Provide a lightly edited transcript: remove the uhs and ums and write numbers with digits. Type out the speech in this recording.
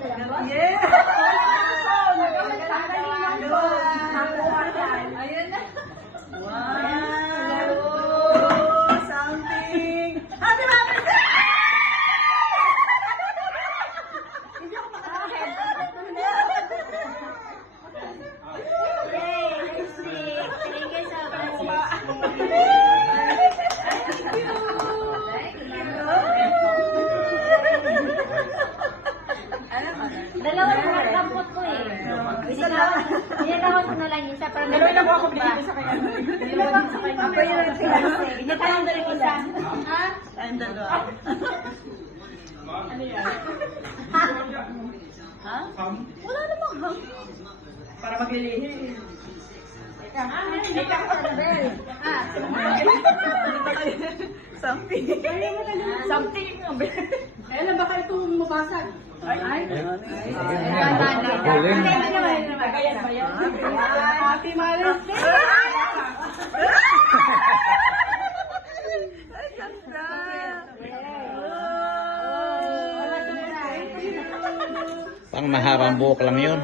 Yeah! Ayun na. Wow! Something! Happy Mother's Day! Hindi ako makakahit. Dalawa na nagkampot ko eh. Isa lang. Inilawat ko na lang isa. Dalawa lang po ako binigay sa kanya. Dalawa sa kanya. Ako yun ang pinasa. Hindi tayo dalawa isa. Ha? Tayong dalawa. Ano yan? Ha? Wala namang ham. Para maglilihi. Ikaw ka na, Bel. Something. Something nga, Bel. Kailan ba kayo itong mabasag? Ay. Kagayan ba yan? Happy Mother's Day! Ay, ganda! Pang mahabang buhok lang yun.